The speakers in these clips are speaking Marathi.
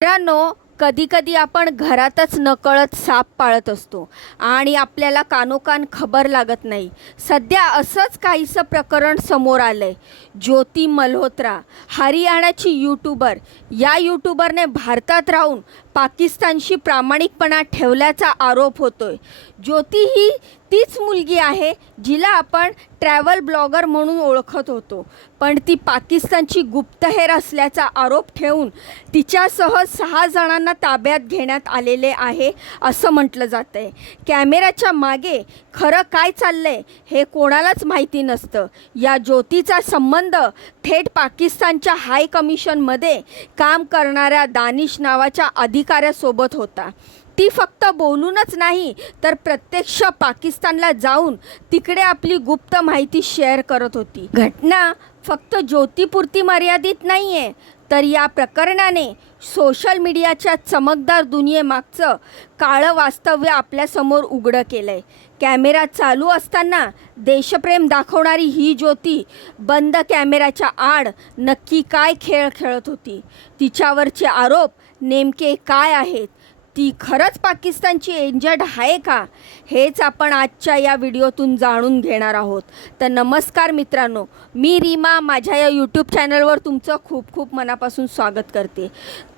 मित्रांनो कधी कधी आपण घरातच नकळत साप पाळत असतो आणि आपल्याला कानोकान खबर लागत नाही. सध्या असंच काहीसं प्रकरण समोर आलं आहे ज्योती मल्होत्रा हरियाणाची यूट्यूबर या यूट्यूबरने भारतात राहून पाकिस्तानशी प्रामाणिकपणा ठेवल्याचा आरोप होतोय. ज्योती ही तीच मुलगी आहे जिला आपण ट्रॅव्हल ब्लॉगर म्हणून ओळखत होतो. पण ती पाकिस्तानची गुप्तहेर असल्याचा आरोप ठेवून तिच्यासह सहा जणांना ताब्यात घेण्यात आलेले आहे असं म्हटलं जातं आहे कॅमेऱ्याच्या मागे खरं काय चाललं आहे हे कोणालाच माहिती नसतं. या ज्योतीचा संबंध थेट पाकिस्तानच्या हाय कमिशनमध्ये काम करणाऱ्या दानिश नावाच्या अधिकाऱ्यासोबत होता. ती फक्त बोलूनच नाही तर प्रत्यक्ष पाकिस्तानला जाऊन तिकडे आपली गुप्त माहिती शेअर करत होती. घटना फक्त ज्योतीपुरती मर्यादित नाही आहे तर या प्रकरणाने सोशल मीडियाच्या चमकदार दुनियेमागचं काळं वास्तव्य आपल्यासमोर उघडं केलं आहे कॅमेरा चालू असताना देशप्रेम दाखवणारी ही ज्योती बंद कॅमेऱ्याच्या आड नक्की काय खेळ खेळत होती? तिच्यावरचे आरोप नेमके काय आहेत? ती खरंच पाकिस्तानची एजंट आहे का? हेच आपण आजच्या या व्हिडिओतून जाणून घेणार आहोत. तर नमस्कार मित्रांनो मी रीमा माझ्या या यूट्यूब चॅनलवर तुमचं खूप खूप मनापासून स्वागत करते.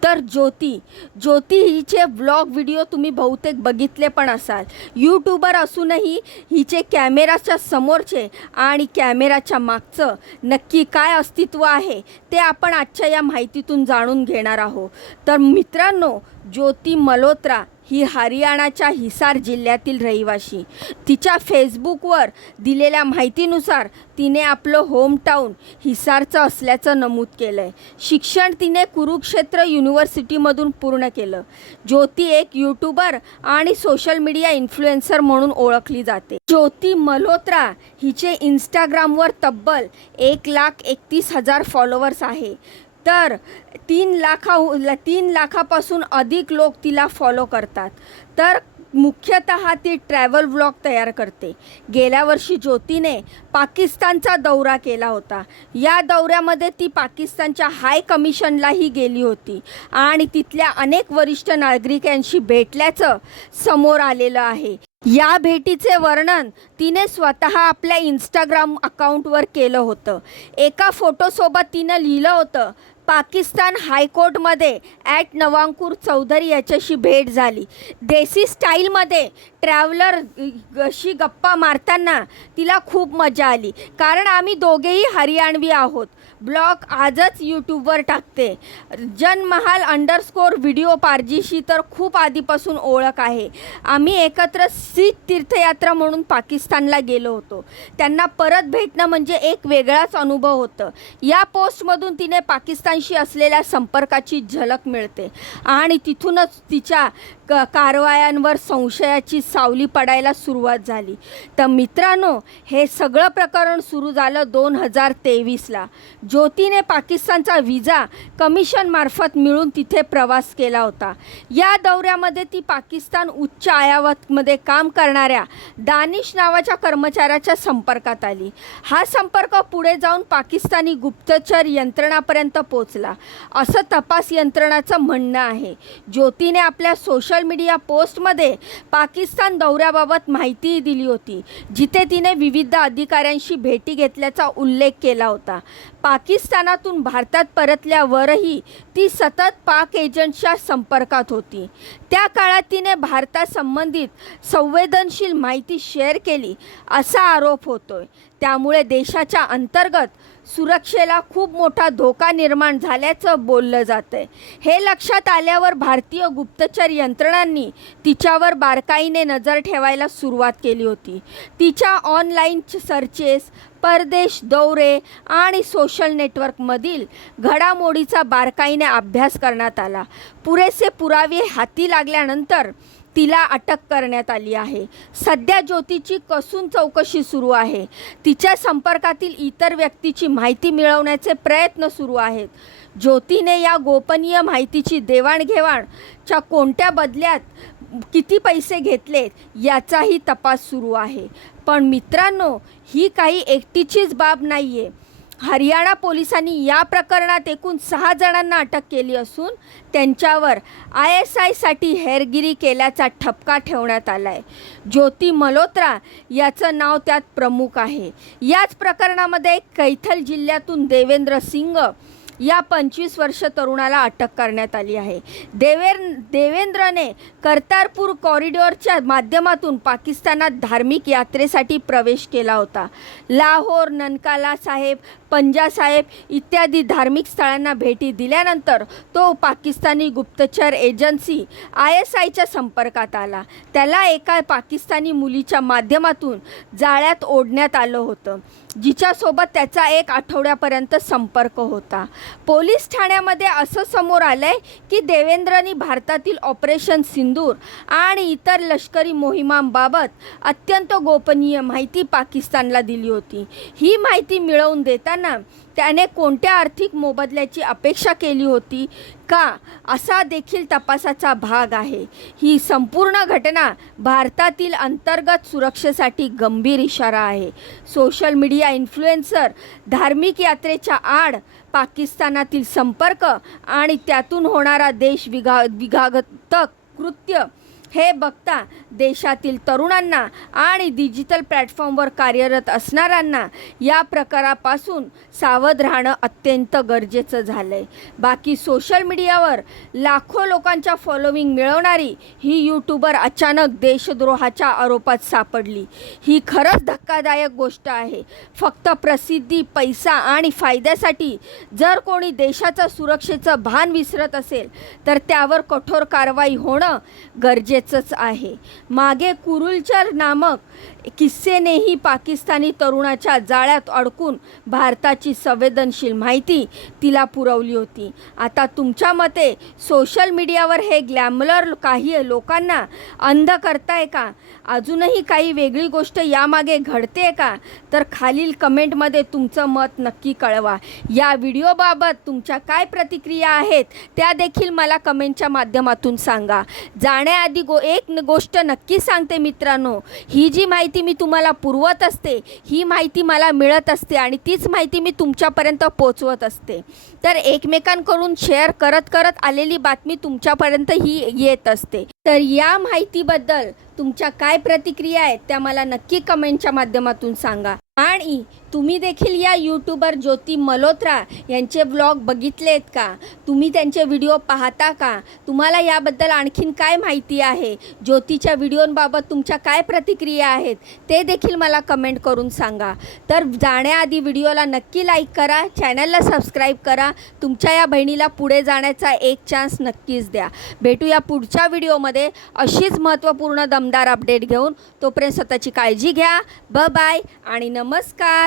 तर ज्योती ज्योती हिचे व्लॉग व्हिडिओ तुम्ही बहुतेक बघितले पण असाल. यूट्यूबर असूनही हिचे कॅमेराच्या समोरचे आणि कॅमेराच्या मागचं नक्की काय अस्तित्व आहे ते आपण आजच्या या माहितीतून जाणून घेणार आहोत. तर मित्रांनो ज्योती मल्होत्रा ही हरियाणाच्या हिसार जिल्ह्यातील रहिवाशी. तिच्या फेसबुकवर दिलेल्या माहितीनुसार तिने आपलं होमटाऊन हिसारचं असल्याचं नमूद केलं आहे शिक्षण तिने कुरुक्षेत्र युनिव्हर्सिटीमधून पूर्ण केलं. ज्योती एक यूट्यूबर आणि सोशल मीडिया इन्फ्लुएन्सर म्हणून ओळखली जाते. ज्योती मल्होत्रा हिचे इंस्टाग्रामवर तब्बल एक लाख एकतीस हजार फॉलोअर्स आहे. तर तीन लाखा तीन लाखापासून अधिक लोक तिला फॉलो करतात. तर मुख्यतः ती ट्रॅव्हल व्लॉग तयार करते. गेल्या वर्षी ज्योतीने पाकिस्तानचा दौरा केला होता. या दौऱ्यामध्ये ती पाकिस्तानच्या हाय कमिशनलाही गेली होती आणि तिथल्या अनेक वरिष्ठ नागरिकांशी भेटल्याचं समोर आलेलं आहे. या भेटीचे वर्णन तिने स्वतः आपल्या इंस्टाग्राम अकाउंटवर केलं होतं. एका फोटोसोबत तिनं लिहिलं होतं पाकिस्तान हायकोर्टमध्ये ॲट नवांकूर चौधरी याच्याशी भेट झाली. देसी स्टाईलमध्ये ट्रॅव्हलर अशी गप्पा मारताना तिला खूप मजा आली. कारण आम्ही दोघेही हरियाणवी आहोत. ब्लॉग आजच यूट्यूबवर टाकते. जनमहाल अंडरस्कोर व्हिडिओ पारजीशी तर खूप आधीपासून ओळख आहे. आम्ही एकत्र शीख तीर्थयात्रा म्हणून पाकिस्तानला गेलो होतो. त्यांना परत भेटणं म्हणजे एक वेगळाच अनुभव होतं. या पोस्टमधून तिने पाकिस्तान पाकिस्तानशी असलेल्या संपर्काची झलक मिळते. आणि तिथूनच तिच्या क कारवायांवर संशयाची सावली पडायला सुरुवात झाली. तर मित्रांनो हे सगळं प्रकरण सुरू झालं दोन हजार तेवीसला. ज्योतीने पाकिस्तानचा विजा कमिशनमार्फत मिळून तिथे प्रवास केला होता. या दौऱ्यामध्ये ती पाकिस्तान उच्च आयावतमध्ये काम करणाऱ्या दानिश नावाच्या कर्मचाऱ्याच्या संपर्कात आली. हा संपर्क पुढे जाऊन पाकिस्तानी गुप्तचर यंत्रणापर्यंत पोचला असं तपास यंत्रणाचं म्हणणं आहे. ज्योतीने आपल्या सोशल मीडिया पोस्टमध्ये पाकिस्तान दौऱ्याबाबत माहितीही दिली होती जिथे तिने विविध अधिकाऱ्यांशी भेटी घेतल्याचा उल्लेख केला होता. पाकिस्तानातून भारतात परतल्यावरही ती सतत पाक एजंटच्या संपर्कात होती. त्या काळात तिने भारतासंबंधित संवेदनशील माहिती शेअर केली असा आरोप होतोय. त्यामुळे देशाच्या अंतर्गत सुरक्षेला खूप मोठा धोका निर्माण झाल्याचं बोललं जातं आहे हे लक्षात आल्यावर भारतीय गुप्तचर यंत्रणांनी तिच्यावर बारकाईने नजर ठेवायला सुरुवात केली होती. तिच्या ऑनलाईन सर्चेस परदेश दौरे आणि सोशल नेटवर्कमधील घडामोडीचा बारकाईने अभ्यास करण्यात आला. पुरेसे पुरावे हाती लागल्यानंतर तिला अटक करण्यात आली आहे. सध्या ज्योतीची कसून चौकशी सुरू आहे. तिच्या संपर्कातील इतर व्यक्तीची माहिती मिळवण्याचे प्रयत्न सुरू आहेत. ज्योतीने या गोपनीय माहितीची देवाणघेवाणच्या कोणत्या बदल्यात किती पैसे घेतलेत याचाही तपास सुरू आहे. पण मित्रांनो ही काही एकटीचीच बाब नाही आहे हरियाणा पोलिसांनी या प्रकरणात एकूण सहा जणांना अटक केली असून त्यांच्यावर आय एस आयसाठी हेरगिरी केल्याचा ठपका ठेवण्यात आला आहे ज्योती मल्होत्रा याचं नाव त्यात प्रमुख आहे. याच प्रकरणामध्ये कैथल जिल्ह्यातून देवेंद्र सिंग या पंचवीस वर्ष तरुणाला अटक करण्यात आली आहे. देवेर देवेंद्रने कर्तारपूर कॉरिडॉरच्या माध्यमातून पाकिस्तानात धार्मिक यात्रेसाठी प्रवेश केला होता. लाहोर ननकाला साहेब पंजा साहेब इत्यादी धार्मिक स्थळांना भेटी दिल्यानंतर तो पाकिस्तानी गुप्तचर एजन्सी आय एस आयच्या संपर्कात आला. त्याला एका पाकिस्तानी मुलीच्या माध्यमातून जाळ्यात ओढण्यात आलं होतं जिच्यासोबत त्याचा एक आठवड्यापर्यंत संपर्क होता. पोलीस ठाण्यामध्ये असं समोर आलं आहे की देवेंद्रनी भारतातील ऑपरेशन सिंदूर आणि इतर लष्करी मोहिमांबाबत अत्यंत गोपनीय माहिती पाकिस्तानला दिली होती. ही माहिती मिळवून देताना त्याने कोणत्या आर्थिक मोबदल्याची अपेक्षा केली होती? का? असा देखील तपासाचा भाग आहे. ही संपूर्ण घटना भारतातील अंतर्गत सुरक्षेसाठी गंभीर इशारा आहे. सोशल मीडिया इन्फ्लुएन्सर धार्मिक यात्रेच्या आड पाकिस्तानातील संपर्क आणि त्यातून होणारा देश विघा विघातक कृत्य हे बघता देशातील तरुणांना आणि डिजिटल प्लॅटफॉर्मवर कार्यरत असणाऱ्यांना या प्रकारापासून सावध राहणं अत्यंत गरजेचं झालं आहे बाकी सोशल मीडियावर लाखो लोकांच्या फॉलोविंग मिळवणारी ही यूट्यूबर अचानक देशद्रोहाच्या आरोपात सापडली. ही खरंच धक्कादायक गोष्ट आहे. फक्त प्रसिद्धी पैसा आणि फायद्यासाठी जर कोणी देशाचं सुरक्षेचं भान विसरत असेल तर त्यावर कठोर कारवाई होणं गरजेचं गरजेचंच आहे. मागे कुरुलचर नामक किस्सेनेही पाकिस्तानी तरुणाच्या जाळ्यात अडकून भारताची संवेदनशील माहिती तिला पुरवली होती. आता तुमच्या मते सोशल मीडियावर हे ग्लॅमलर काही लोकांना अंध करताय का? अजूनही काही वेगळी गोष्ट यामागे घडते का? तर खालील कमेंटमध्ये तुमचं मत नक्की कळवा. या व्हिडिओबाबत तुमच्या काय प्रतिक्रिया आहेत त्या देखील मला कमेंटच्या माध्यमातून सांगा. जाण्याआधी गो एक न- गोष्ट नक्की सांगते मित्रांनो ही जी माहिती मी तुम्हाला पुरवत असते ही माहिती मला मिळत असते आणि तीच माहिती मी तुमच्यापर्यंत पोचवत असते. तर एकमेकांकडून शेअर करत करत आलेली बातमी तुमच्यापर्यंत ही येत असते. तर या माहितीबद्दल तुमच्या काय प्रतिक्रिया आहेत त्या मला नक्की कमेंटच्या माध्यमातून सांगा. आणि तुम्ही देखील या यूट्यूबर ज्योती मल्होत्रा यांचे ब्लॉग बघितलेत का? तुम्ही त्यांचे व्हिडिओ पाहता का? तुम्हाला याबद्दल आणखीन काय माहिती आहे? ज्योतीच्या व्हिडिओंबाबत तुमच्या काय प्रतिक्रिया आहेत? ते देखील मला कमेंट करून सांगा. तर जाण्याआधी व्हिडिओला नक्की लाईक करा चॅनलला सबस्क्राईब करा. तुमच्या या बहिणीला पुढे जाण्याचा एक चान्स नक्कीच द्या. भेटूया पुढच्या व्हिडिओमध्ये अशीच महत्त्वपूर्ण दमदार अपडेट घेऊन. तोपर्यंत स्वतःची काळजी घ्या. ब बाय आणि नम नमस्कार.